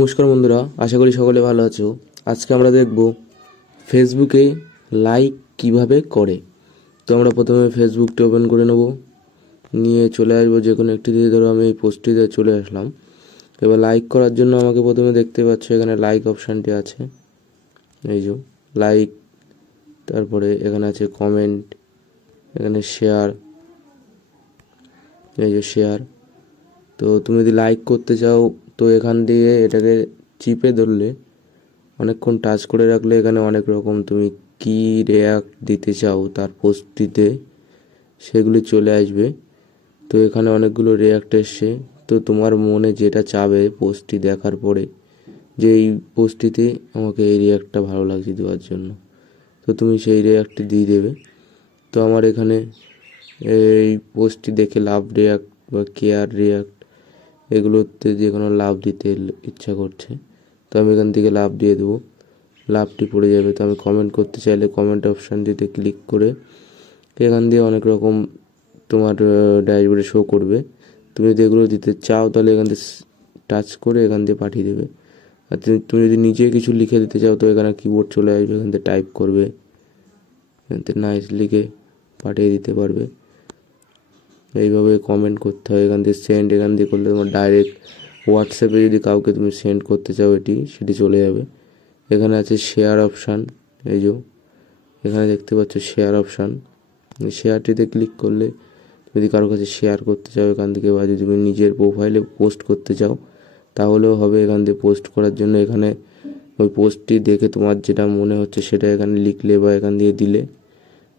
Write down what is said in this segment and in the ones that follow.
নমস্কার বন্ধুরা, আশা করি সকলে ভালো আছো। আজকে আমরা দেখব ফেসবুকে লাইক কিভাবে করে। তো আমরা প্রথমে ফেসবুকটি ওপেন করে নেব, নিয়ে চলে আসবো যে কোনো একটি দিয়ে। ধরো আমি এই পোস্টটিতে চলে আসলাম। এবার লাইক করার জন্য আমাকে প্রথমে দেখতে পাচ্ছ এখানে লাইক অপশানটি আছে, এই যে লাইক, তারপরে এখানে আছে কমেন্ট, এখানে শেয়ার, এই যে শেয়ার। তো তুমি যদি লাইক করতে চাও তো এখান দিয়ে এটাকে চিপে ধরলে, অনেকক্ষণ টাচ করে রাখলে এখানে অনেক রকম তুমি কি রিয়াক্ট দিতে চাও তার পোস্টটিতে সেগুলি চলে আসবে। তো এখানে অনেকগুলো রিয়াক্ট এসছে, তো তোমার মনে যেটা চাবে পোস্টটি দেখার পরে যে এই পোস্টটিতে আমাকে এই রিয়াক্টটা ভালো লাগছে দেওয়ার জন্য, তো তুমি সেই রিয়াক্টটি দিয়ে দেবে। তো আমার এখানে এই পোস্টটি দেখে লাভ রিয়াক্ট বা কেয়ার রিয়াক্ট এগুলোতে যে কোনো লাভ দিতে ইচ্ছা করছে, তো আমি এখান থেকে লাভ দিয়ে দেবো, লাভটি পড়ে যাবে। তো আমি কমেন্ট করতে চাইলে কমেন্ট অপশানটিতে ক্লিক করে এখান দিয়ে অনেক রকম তোমার ড্যাশবোর্ডে শো করবে। তুমি যদি এগুলো দিতে চাও তাহলে এখান থেকে টাচ করে এখান দিয়ে পাঠিয়ে দেবে। আর তুমি যদি নিজে কিছু লিখে দিতে চাও তো এখানে কিবোর্ড চলে আসবে, এখান থেকে টাইপ করবে, এখান থেকে নাইস লিখে পাঠিয়ে দিতে পারবে। এইভাবে কমেন্ট করতে হয়। এখান থেকে সেন্ড, এখান দিয়ে করলে তোমার ডাইরেক্ট হোয়াটসঅ্যাপে যদি কাউকে তুমি সেন্ড করতে চাও সেটি চলে যাবে। এখানে আছে শেয়ার অপশান, এই যে এখানে দেখতে পাচ্ছ শেয়ার অপশান, শেয়ারটিতে ক্লিক করলে যদি কারোর কাছে শেয়ার করতে চাও এখান থেকে, বা যদি তুমি নিজের প্রোফাইলে পোস্ট করতে চাও তাহলেও হবে। এখান থেকে পোস্ট করার জন্য এখানে ওই পোস্টটি দেখে তোমার যেটা মনে হচ্ছে সেটা এখানে লিখলে বা এখান দিয়ে দিলে,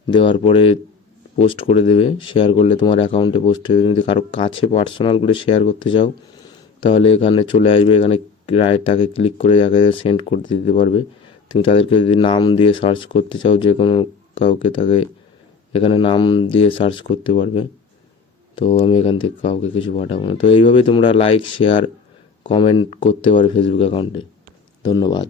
দেওয়ার পরে পোস্ট করে দেবে। শেয়ার করলে তোমার অ্যাকাউন্টে পোস্ট হয়ে যাবে। যদি কারো কাছে পার্সোনাল করে শেয়ার করতে চাও তাহলে এখানে চলে আসবে, এখানে রাইটটাকে ক্লিক করে যাকে সেন্ড করতে দিতে পারবে। তুমি তাদেরকে যদি নাম দিয়ে সার্চ করতে চাও যে কোনো কাউকে, তাকে এখানে নাম দিয়ে সার্চ করতে পারবে। তো আমি এখান থেকে কাউকে কিছু পাঠাবো না। তো এইভাবে তোমরা লাইক, শেয়ার, কমেন্ট করতে পারো ফেসবুক অ্যাকাউন্টে। ধন্যবাদ।